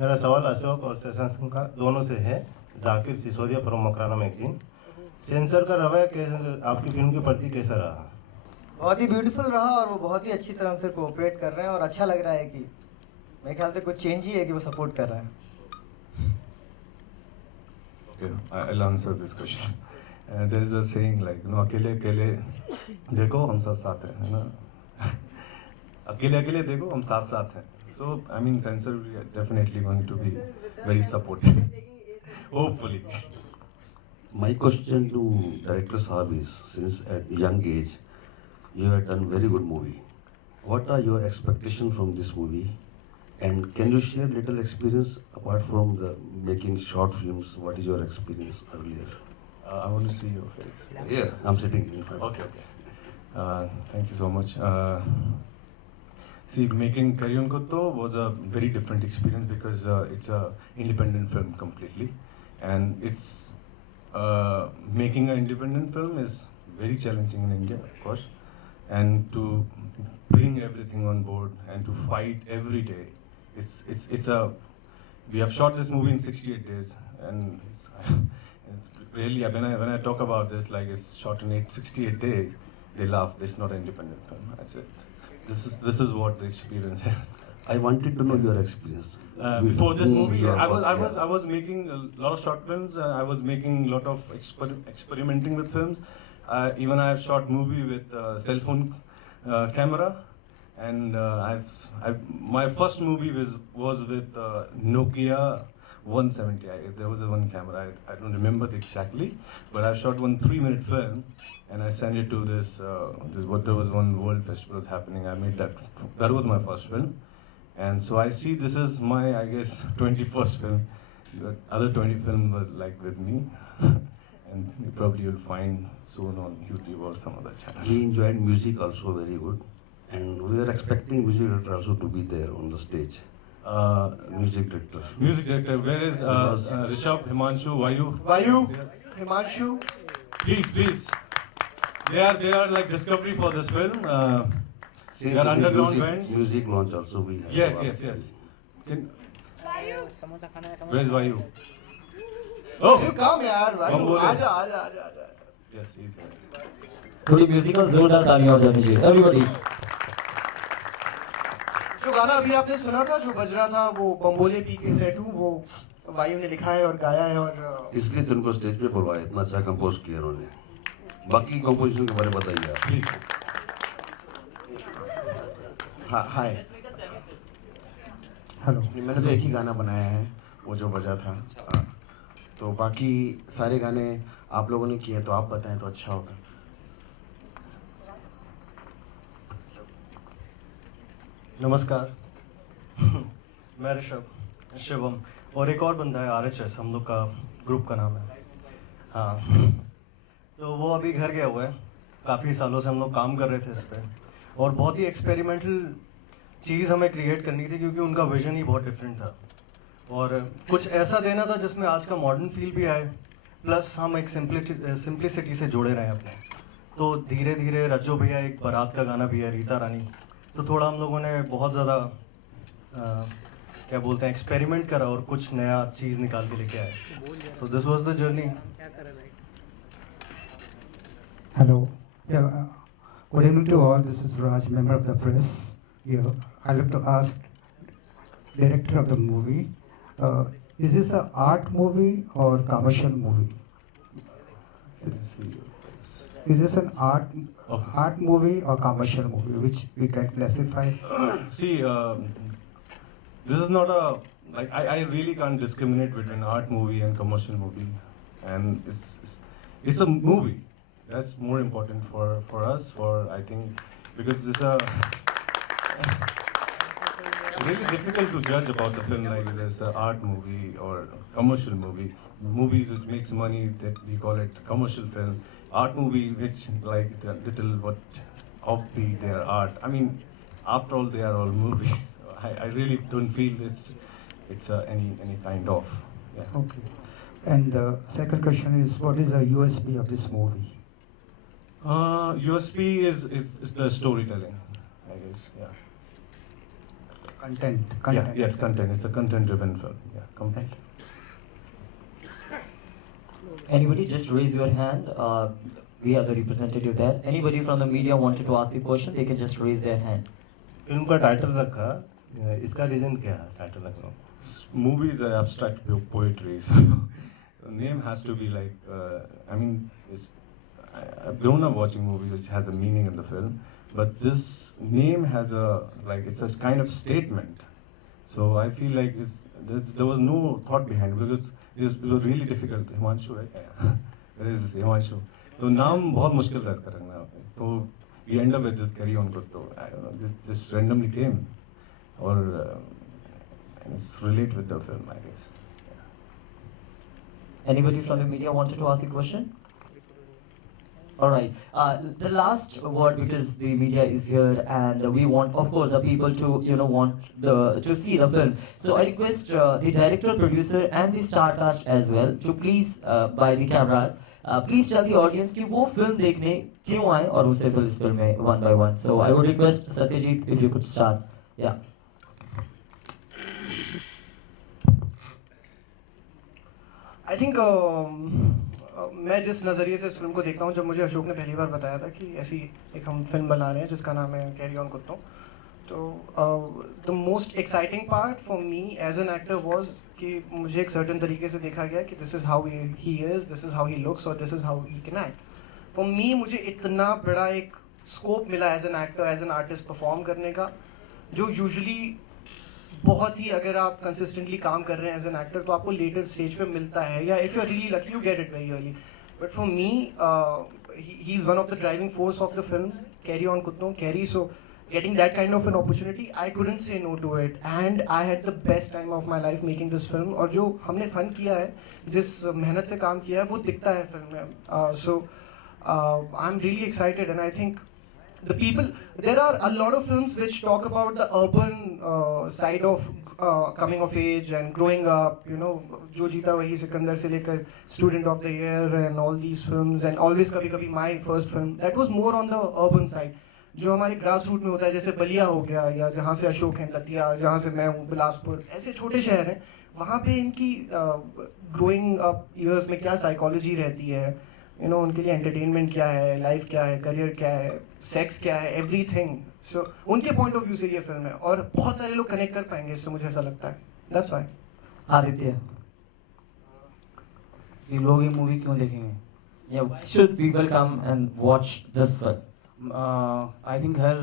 मेरा सवाल अशोक और शशांक का दोनों से है। Zakir Sisodia from Makrana magazine. Sensor का रवैया आपकी फिल्म के प्रति कैसा रहा? बहुत ही ब्यूटीफुल रहा और वो बहुत ही अच्छी तरह से कोऑपरेट कर रहे हैं और अच्छा लग रहा है कि मेरे ख्याल से कुछ चेंज ही है कि वो सपोर्ट कर रहे हैं। Okay, I'll answer this question. There is a saying like, अकेले अकेले देखो हम साथ साथ हैं, है ना? अकेले अकेले देखो हम साथ साथ हैं. So I mean, censor will definitely going to be very supportive. Hopefully. My question to director Saab is, since at young age you have done very good movie, what are your expectations from this movie? And can you share little experience apart from the making short films? What is your experience earlier? I want to see your face. Yeah, I'm sitting in front. Okay, okay. Thank you so much. See, making Carry On Kotto was a very different experience because it's a independent film completely, and it's making an independent film is very challenging in India, of course, and to bring everything on board and to fight every day. It's a we have shot this movie in 68 days, and it's really when I talk about this like it's shot in 68 days, they laugh. It's not an independent film. That's it. This is what the experience is. I wanted to know your experience. Before this movie, or I was making a lot of short films. I was making a lot of experimenting with films. Even I have shot movie with cell phone camera. And my first movie was with Nokia 170. There was a one camera. I don't remember exactly, but I shot one 3-minute film, and I sent it to this. There was one world festival was happening. I made that. That was my first film, and so I see this is my 21st film. The other 20 films were like with me, and probably you'll find soon on YouTube or some other channels. We enjoyed music also very good. And we are expecting music director also to be there on the stage. Music director. Music director. Where is Rishabh, Himanshu, Vayu, Himanshu. Please. They are like discovery for this film. They are underground bands. Music launch also we have. Yes. Where is Vayu? Oh, Come यार Vayu, आजा. Yes, he's here. थोड़ी musical जोरदार तालियां हो जानी चाहिए everybody. जो गाना अभी आपने सुना था जो बज रहा था वो बम्बोले पी के सेट हूँ, वो वायु ने लिखा है और गाया है और इसलिए तो उनको स्टेज पे बुलवाया, इतना अच्छा कंपोज किया उन्होंने। बाकी कंपोजिशन के बारे में बताइए आप प्लीज। Hi, hello. मैंने तो एक ही गाना बनाया है, वो जो बजा था। तो बाकी सारे गाने आप लोगों ने किए, तो आप बताएं तो अच्छा होगा। नमस्कार। मैं ऋषभ, शिवम और एक और बंदा है RHS, हम लोग का ग्रुप का नाम है। हाँ, तो वो अभी घर गया हुआ है। काफ़ी सालों से हम लोग काम कर रहे थे इस पर और बहुत ही एक्सपेरिमेंटल चीज़ हमें क्रिएट करनी थी क्योंकि उनका विजन ही बहुत डिफरेंट था और कुछ ऐसा देना था जिसमें आज का मॉडर्न फील भी आए, प्लस हम एक सिंप्लिसिटी से जुड़े रहें अपने। तो धीरे धीरे रज्जो भैया एक बारात का गाना भी है, रीता रानी, तो थोड़ा हम लोगों ने बहुत ज़्यादा क्या बोलते हैं एक्सपेरिमेंट करा और कुछ नया चीज़ निकाल के लेके आए। So this was the journey. Hello. Yeah, good evening to all. This is Raj, member of the press. Yeah, I'd like to ask director of the movie, is this an art movie or commercial movie? Is this an art movie or commercial movie, which we can classify? See, this is not a like I really can't discriminate between art movie and commercial movie, and it's a movie. That's more important for us. I think because it's really difficult to judge about the film like it's an art movie or commercial movie. Movies which makes money, that we call it commercial film. Art movie which like the little what copy their art. I mean, after all, they are all movies. I really don't feel it's any kind of. Yeah. Okay. And the second question is, what is the USP of this movie? USP is the storytelling, I guess. Yeah. Content. Yeah, yes, content. It's a content-driven film. Yeah, completely. Anybody, just raise your hand. We have the representative there. Anybody from the media wanted to ask a question, they can just raise their hand. Film का title रखा, इसका reason क्या है title रखने का? Movies are abstract poetry, so the name has to be like. I mean, I've grown up watching movies which has a meaning in the film, but this name has it's a kind of statement. So I feel like there was no thought behind it because it was really difficult. Himanshu, right? Yeah. There is Himanshu. तो नाम बहुत मुश्किल था इसका रखना, तो we end up with this Carry On Kutto. I don't know, this randomly came, or it's relate with the film, I guess. Anybody from the media wanted to ask a question? All right. The last word, because the media is here and we want, of course, the people to to see the film. So I request the director, producer, and the star cast as well to please, by the cameras, please tell the audience कि वो film देखने क्यों आए और उसे फिर इस film में one by one. So I would request Satyajit if you could start. Yeah. I think मैं जिस नज़रिए से इस फिल्म को देखता हूँ, जब मुझे अशोक ने पहली बार बताया था कि ऐसी एक हम फिल्म बना रहे हैं जिसका नाम है कैरी ऑन कुत्तों, तो the most exciting part for me as an actor was कि मुझे एक सर्टन तरीके से देखा गया कि this is how he is, this is how he looks और this is how he can act. For me मुझे इतना बड़ा एक स्कोप मिला as an actor, as an artist perform करने का, जो यूजुअली बहुत ही, अगर आप कंसिस्टेंटली काम कर रहे हैं एज एन एक्टर तो आपको लेटर स्टेज पे मिलता है, या if you are really lucky you get it very early. But for me he is one of the driving force of the film carry on कुत्तों, carry. So getting that kind of an opportunity, I couldn't say no to it, and I had the best time of my life making this film. और जो हमने fun किया है, जिस मेहनत से काम किया है, वो दिखता है फिल्म में. So I'm really excited, and I think the people, there are a lot of films which talk about the urban side of coming of age and growing up, you know, जो जीता वही सिकंदर से लेकर Student of the Year and all these films, and always कभी कभी my first film, that was more on the urban side. जो हमारे grass root में होता है, जैसे बलिया हो गया, या जहाँ से अशोक हैं, लतिया, जहाँ से मैं हूँ, बिलासपुर, ऐसे छोटे शहर हैं, वहाँ पे इनकी ग्रोइंग अप ईयर्स में क्या साइकोलॉजी रहती है, यू नो, उनके लिए एंटरटेनमेंट क्या है, लाइफ क्या है, करियर क्या है, सेक्स क्या है, एवरीथिंग. सो उनके पॉइंट ऑफ व्यू से ये फिल्म है, और बहुत सारे लोग कनेक्ट कर पाएंगे इससे, मुझे ऐसा लगता है. That's why. आदित्य, ये लोग ये मूवी क्यों देखेंगे? yeah, should people come and watch this film? I think her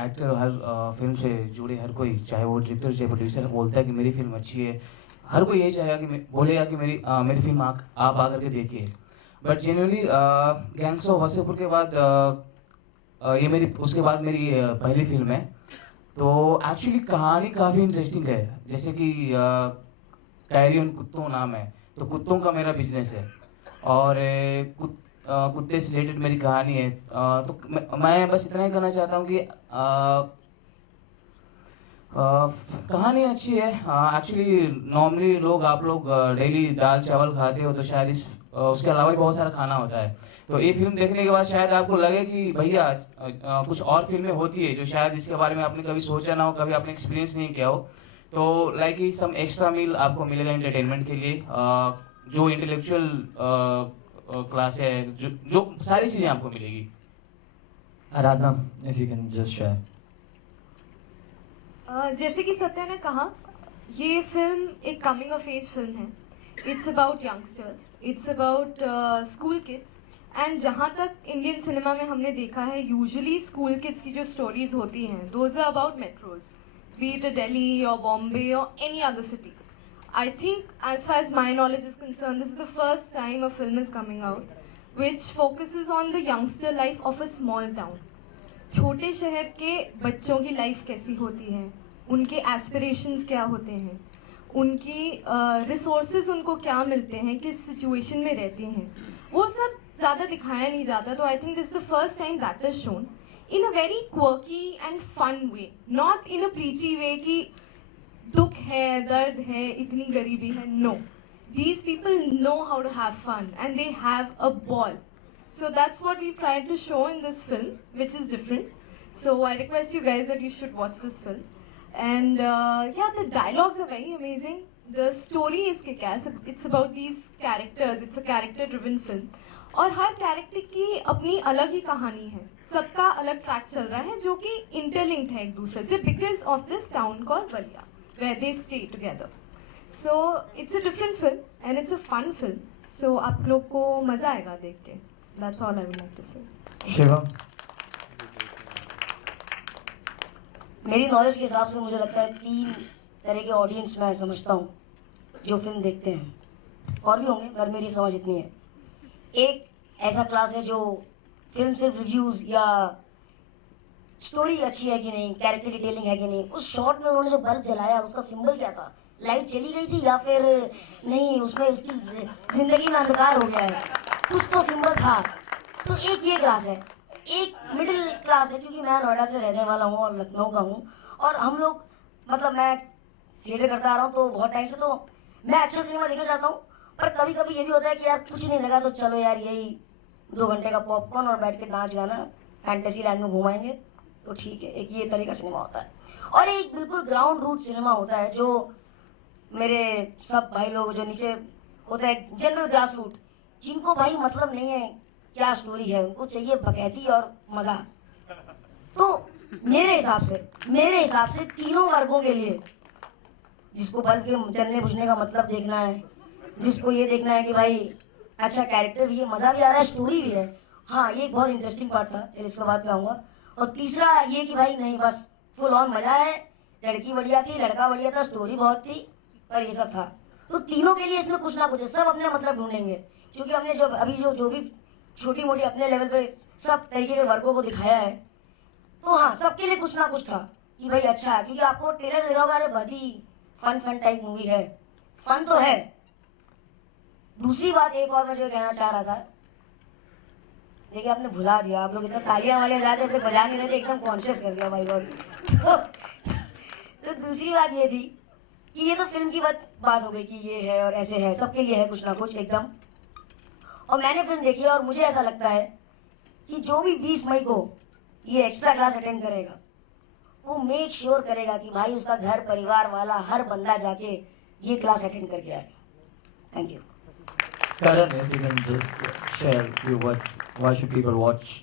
actor her film से जुड़े हर कोई, चाहे वो डायरेक्टर चाहे प्रोड्यूसर, बोलता है कि मेरी फिल्म अच्छी है. हर कोई ये चाहेगा कि बोलेगा कि मेरी फिल्म आप आकर के देखिए. But genuinely gangs of Wasseypur के बाद ये उसके बाद मेरी पहली फिल्म है. तो एक्चुअली कहानी काफ़ी इंटरेस्टिंग है. जैसे कि कैरी ऑन कुत्तों नाम है, तो कुत्तों का मेरा बिजनेस है और कुत्ते से रिलेटेड मेरी कहानी है. तो मैं बस इतना ही कहना चाहता हूँ कि कहानी अच्छी है. एक्चुअली नॉर्मली आप लोग डेली दाल चावल खाते हो, तो शायद उसके अलावा भी बहुत सारा खाना होता है. तो ये फिल्म देखने के बाद शायद आपको लगे कि भैया कुछ और फिल्में होती है जो शायद इसके बारे में आपने कभी सोचा ना हो, कभी आपने एक्सपीरियंस नहीं किया हो. तो लाइक सम एक्स्ट्रा मील आपको मिलेगा एंटरटेनमेंट के लिए. जो इंटेलेक्चुअल क्लास है, जो सारी चीजें आपको मिलेगी. आराधना, if you can just share. जैसे कि सत्या ने कहा, ये फिल्म एक कमिंग ऑफ एज फिल्म है. It's about youngsters, it's about school kids. And जहाँ तक इंडियन सिनेमा में हमने देखा है, यूजुअली स्कूल किड्स की जो स्टोरीज होती हैं, those are about metros, be it Delhi और बॉम्बे और any other city. I think, as far as my knowledge is concerned, this is the first time a film is coming out which focuses on the youngster life of a small town. छोटे शहर के बच्चों की life कैसी होती है, उनके aspirations क्या होते हैं, उनकी रिसोर्सेज उनको क्या मिलते हैं, किस सिचुएशन में रहते हैं, वो सब ज़्यादा दिखाया नहीं जाता. तो I think this is the first time that is shown in a very quirky and fun way, not in a preachy way कि दुख है, दर्द है, इतनी गरीबी है. No, these people know how to have fun and they have a ball. So that's what we tried to show in this film, which is different. So I request you guys that you should watch this film. And yeah, the dialogues are very amazing. The story is kick-ass. It's about these characters. It's a character-driven film. और हर character की अपनी अलग ही कहानी है. सबका अलग track चल रहा है जो कि इंटरलिंक्ड है एक दूसरे से because of this town called Ballia where they stay together. So it's a different film and it's a fun film. So आप लोग को मजा आएगा देख के. That's all I would like to say. Shivam. मेरी नॉलेज के हिसाब से मुझे लगता है 3 तरह के ऑडियंस मैं समझता हूँ जो फिल्म देखते हैं. और भी होंगे पर मेरी समझ इतनी है. एक ऐसा क्लास है जो फिल्म सिर्फ रिव्यूज़ या स्टोरी अच्छी है कि नहीं, कैरेक्टर डिटेलिंग है कि नहीं, उस शॉट में उन्होंने जो बल्ब जलाया उसका सिंबल क्या था, लाइट चली गई थी या फिर नहीं उसमें उसकी ज़िंदगी में अंधकार हो गया है, कुछ तो सिंबल था. तो एक ये क्लास है. एक मिडिल क्लास है क्योंकि मैं नोएडा से रहने वाला हूँ और लखनऊ का हूँ और हम लोग मतलब मैं थिएटर करता आ रहा हूँ तो बहुत टाइम से, तो मैं अच्छा सिनेमा देखना चाहता हूँ. पर कभी कभी ये भी होता है कि यार कुछ नहीं लगा तो चलो यार यही 2 घंटे का पॉपकॉर्न और बैठ के नाच गाना फैंटेसी लैंड में घुमाएंगे तो ठीक है. एक ये तरह का सिनेमा होता है. और एक बिल्कुल ग्राउंड रूट सिनेमा होता है जो मेरे सब भाई लोग जो नीचे होता है जनरल ग्रास रूट, जिनको भाई मतलब नहीं है क्या स्टोरी है, उनको चाहिए बकैती और मज़ा. तो मेरे हिसाब से तीनों वर्गों के लिए, जिसको बल्ब के जलने बुझने का मतलब देखना है, जिसको ये देखना है कि भाई अच्छा कैरेक्टर भी है, मज़ा भी आ रहा है, स्टोरी भी है. हाँ ये एक बहुत इंटरेस्टिंग पार्ट था, फिर इसके बाद में आऊँगा. और तीसरा ये कि भाई नहीं बस फुल ऑन मज़ा है, लड़की बढ़िया थी, लड़का बढ़िया था, स्टोरी बहुत थी, पर ये सब था. तो तीनों के लिए इसमें कुछ ना कुछ है. सब अपने मतलब ढूंढेंगे क्योंकि हमने जो अभी जो भी छोटी मोटी अपने लेवल पे सब तरीके के वर्गों को दिखाया है. तो हाँ सबके लिए कुछ ना कुछ था कि भाई अच्छा है, क्योंकि आपको ट्रेलर से दिखा होगा अरे बड़ी फन टाइप मूवी है. फन तो है. दूसरी बात एक और मैं जो कहना चाह रहा था, देखिए आपने भुला दिया. आप लोग इतना तालियां वाले बजाते थे, बजा नहीं रहे थे, एकदम कॉन्शियस कर दिया भाई गॉड. तो दूसरी बात ये थी कि ये तो फिल्म की बात हो गई कि ये है और ऐसे है, सबके लिए है कुछ ना कुछ एकदम. और मैंने फिल्म देखी और मुझे ऐसा लगता है कि जो भी 20 मई को ये एक्स्ट्रा क्लास अटेंड करेगा वो मेक श्योर करेगा कि भाई उसका घर परिवार वाला हर बंदा जाके ये क्लास अटेंड करके आए. Thank you. Karan, if you can just share a few words, why should people watch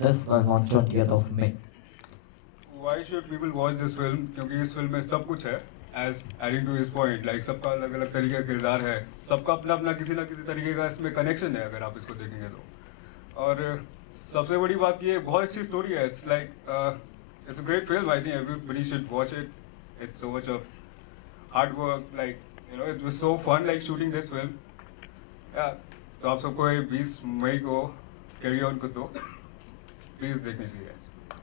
this film on 20th of May? Why should people watch this film? क्योंकि इस फिल्म में सब कुछ है. As adding to his point, like सबका अलग अलग तरीके का किरदार है, सबका अपना अपना किसी ना किसी तरीके का इसमें कनेक्शन है अगर आप इसको देखेंगे तो. और सबसे बड़ी बात ये बहुत अच्छी स्टोरी है. It's like it's a great film. I think everybody should watch it. It's so much of hard work. Like you know, it was so fun like shooting this film. Yeah. तो आप सबको 20 मई को carry on कर दो. Please देखनी चाहिए.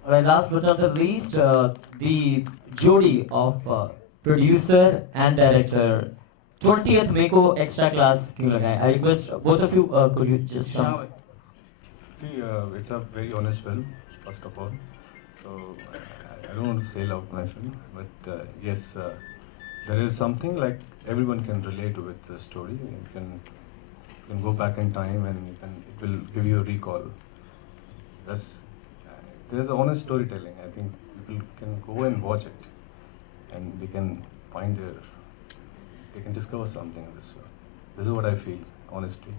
Alright, last but not the least, the Jodi of producer and director 20th May को extra class क्यों लगाए? I request both of you, could you just come? See, it's a very honest film, first of all. So I don't want to sell out my film, but yes, there is something like everyone can relate with the story. You can go back in time and it will give you a recall. There's a honest storytelling. I think people can go and watch it and they can they can discover something in this film. This is what I feel, honestly.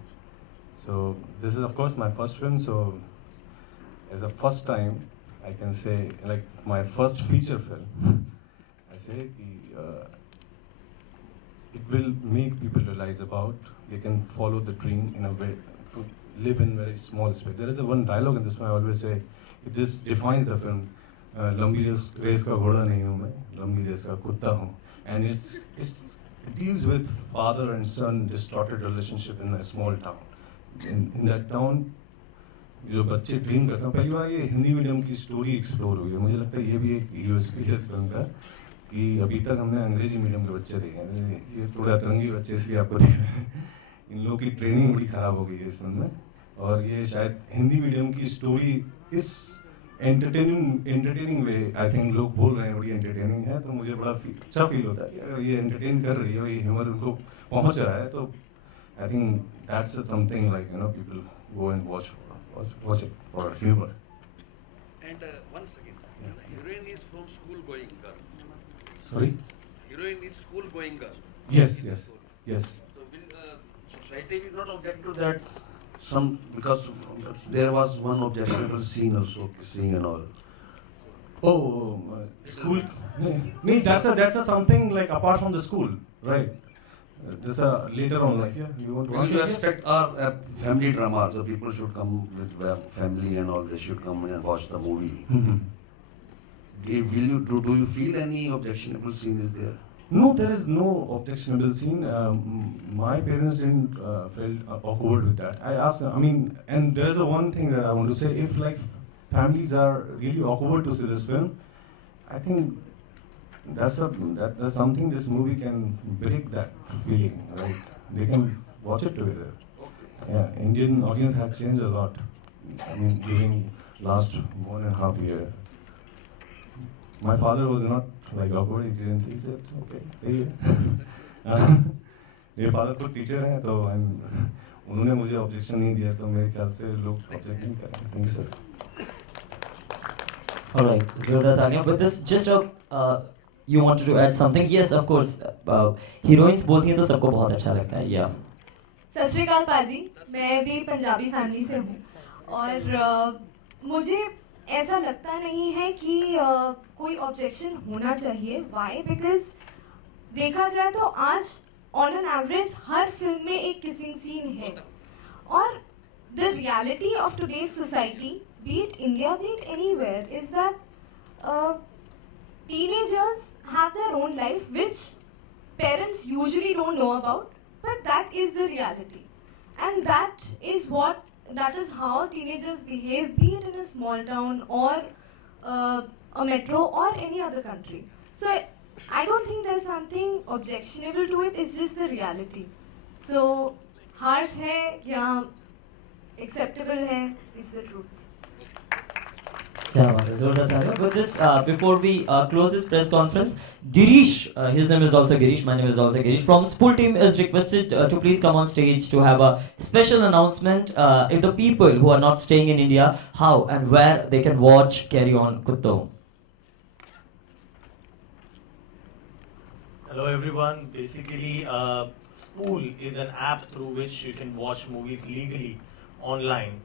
So this is of course my first film, so as a first time I can say like my first feature film, I say it will make people realize about they can follow the dream in a way to live in very small space. There is a one dialogue in this one I always say, this defines the film. लंबी race का घोड़ा नहीं हूँ मैं, लंबी race का कुत्ता हूँ. And it deals with father and son distorted relationship in a small town. In that town जो बच्चे ड्रीम करते हैं, पहली बार ये हिंदी मीडियम की स्टोरी एक्सप्लोर हुई है. मुझे लगता है ये भी एक यूएसपी है इस फिल्म का कि अभी तक हमने अंग्रेजी मीडियम के बच्चे देखे हैं. ये थोड़े अतरंगी बच्चे इसलिए आपको देख रहे हैं. इन लोगों की ट्रेनिंग बड़ी खराब हो गई है इस फिल्म में. और ये शायद हिंदी मीडियम की स्टोरी इस एंटरटेनिंग वे आई थिंक लोग बोल रहे हैं बड़ी एंटरटेनिंग है, तो मुझे बड़ा अच्छा फील होता है कि अगर ये एंटरटेन कर रही है, ये ह्यूमर उनको पहुंच रहा है, तो I think that's something like you know people go and watch it for humor. And once again, the heroine is from school going girl. Sorry? Heroine is school going girl. Yes, yes, yes. So will society will not object to that? Some because there was one objectionable scene also, kissing and all. Oh, school. No, that's a something like apart from the school, right? There's a later on, like you want to Because ask you me? expect a family drama, so people should come with their family and all. They should come and watch the movie. Mhm. Do you feel any objectionable scene is there? No, there is no objectionable scene. My parents didn't felt awkward with that. I asked, I mean, and there is a one thing that I want to say. If like families are really awkward to see this film, I think that's something this movie can break that feeling, right? They can watch it together. Yeah, Indian audience has changed a lot. I mean, during last 1.5 year. My father was not like awkward. He didn't. He said, "Okay, सही है." मेरे father खुद teacher हैं, तो उन्होंने मुझे objection नहीं दिया, तो मेरे ख्याल से लोग object नहीं करेंगे. Thank you, sir. All right, Zilda Tanya, with this, just you wanted to add something? Yes, of course. Heroines बोलती हैं तो सबको बहुत अच्छा लगता है. Yeah. सत श्री अकाल पाजी, मैं भी पंजाबी फैमिली से हूँ और मुझे ऐसा लगता नहीं है कि कोई ऑब्जेक्शन होना चाहिए. वाई? बिकॉज देखा जाए तो आज on an average her film में एक किसिंग सीन है और the reality of today's society, be it India, be it anywhere, is that teenagers have their own life which parents usually don't know about, but that is the reality, and that is how teenagers behave, be it in a small town or a metro or any other country. So I don't think there's something objectionable to it. It's just the reality. So harsh hai ya acceptable hai is the truth. Yeah, Zilda Tanya. With this, before we close this press conference, Girish, his name is also Girish, my name is also Girish, from Spool team is requested to please come on stage to have a special announcement. If the people who are not staying in India, how and where they can watch Carry On Kutto. Hello everyone. Basically, Spool is an app through which you can watch movies legally online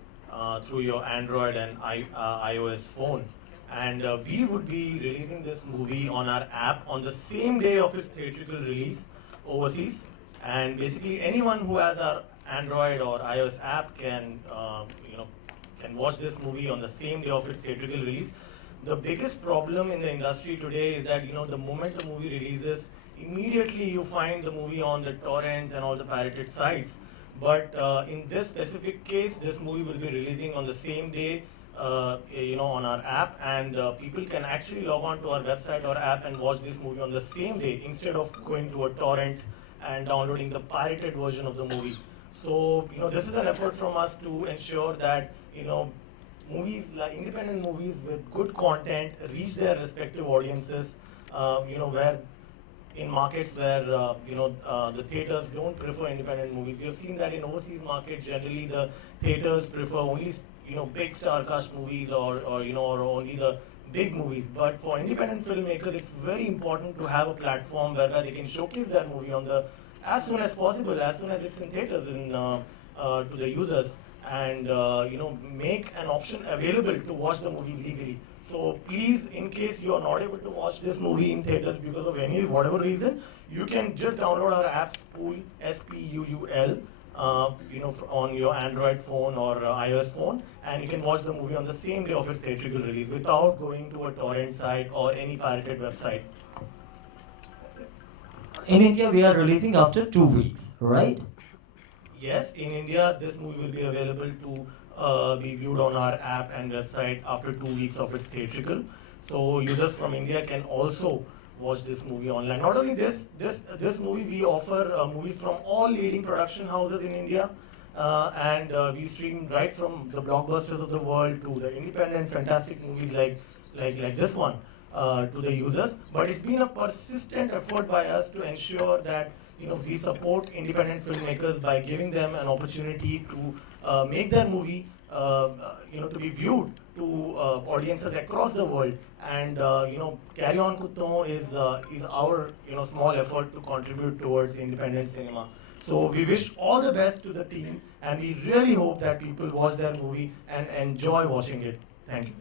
through your Android and iOS phone. And we would be releasing this movie on our app on the same day of its theatrical release overseas. And basically, anyone who has our Android or iOS app can watch this movie on the same day of its theatrical release. The biggest problem in the industry today is that the moment the movie releases, immediately you find the movie on the torrents and all the pirated sites. But in this specific case, this movie will be releasing on the same day, on our app, and people can actually log on to our website or app and watch this movie on the same day instead of going to a torrent and downloading the pirated version of the movie. So, this is an effort from us to ensure that, movies like independent movies with good content reach their respective audiences, where in markets where the theaters don't prefer independent movies. We have seen that in overseas markets, generally the theaters prefer only big star cast movies or only the big movies. But for independent filmmakers, it's very important to have a platform whereby they can showcase their movie as soon as possible, as soon as it's in theaters to the users, and make an option available to watch the movie legally. So please, in case you are not able to watch this movie in theaters because of whatever reason, you can just download our app Spool, SPUUL, on your Android phone or iOS phone, and you can watch the movie on the same day of its theatrical release without going to a torrent site or any pirated website. In India, we are releasing after 2 weeks, right? Yes, in India, this movie will be available to be viewed on our app and website after 2 weeks of its theatrical. So users from India can also watch this movie online. Not only this movie, we offer movies from all leading production houses in India, and we stream right from the blockbusters of the world to the independent, fantastic movies like this one to the users. But it's been a persistent effort by us to ensure that we support independent filmmakers by giving them an opportunity to make their movie to be viewed to audiences across the world. And Carry On Kutto is our small effort to contribute towards independent cinema. So we wish all the best to the team, and we really hope that people watch their movie and enjoy watching it. Thank you.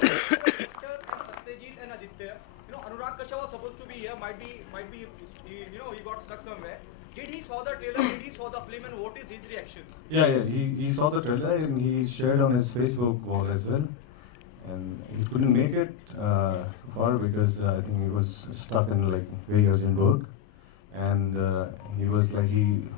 Satyajit and Aditya, Anurag Kashyap was supposed to be here. Might be, he got stuck somewhere. Did he saw the trailer? Did he saw the film? And what is his reaction? Yeah. He saw the trailer and he shared on his Facebook wall as well. And he couldn't make it so far because I think he was stuck in like very urgent work. And he was like, he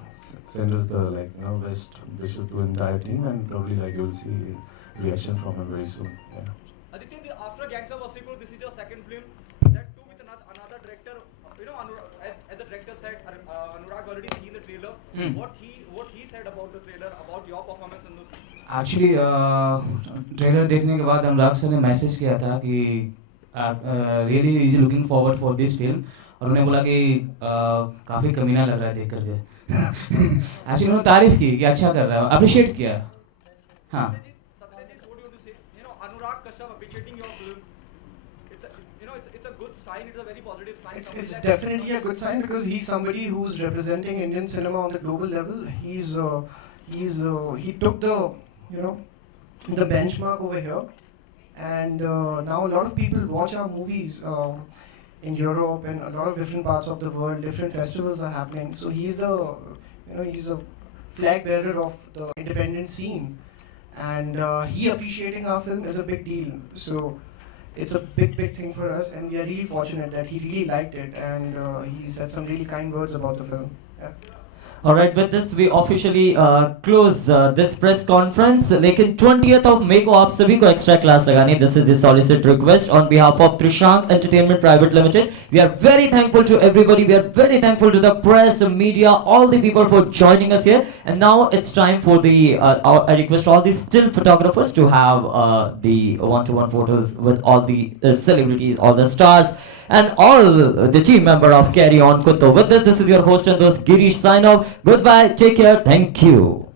sent us the best wishes to the entire team, and probably you'll see reaction from him very soon. Yeah. Aditya, after Gangsta Wasseypur, this is your second film. That too with another director. As the director said, Anurag already seen the trailer. What he said about the trailer, about your performance in the film. Actually trailer देखने के बाद अनुराग sir ने message किया था कि really is looking forward for this film, और उन्होंने बोला कि काफ़ी कमीना लग रहा है देख करके। एक्चुअली उन्होंने तारीफ की कि अच्छा कर रहा है, अप्रिशिएट किया। हाँ, Satyajit, what do you want to say? Anurag Kashyap appreciating your film. It's a good sign. It's a very positive sign. It's definitely a good sign because he's somebody who's representing Indian cinema on the global level. He took the benchmark over here, and now a lot of people watch our movies in Europe and a lot of different parts of the world. Different festivals are happening. So he's the flag bearer of the independent scene, and he appreciating our film is a big deal. So it's a big thing for us, and we are really fortunate that he really liked it, and he said some really kind words about the film. Yeah. Alright, with this we officially close this press conference. लेकिन 20th of May को आप सभी को extra class लगानी है. This is the solicit request on behalf of Trishank Entertainment Private Limited. We are very thankful to everybody. We are very thankful to the press, media, all the people for joining us here. And now it's time for the I request all the still photographers to have the one-to-one photos with all the celebrities, all the stars, and all the team member of Carry On Kutto. With this is your host and host Girish sign off. Goodbye, take care, thank you.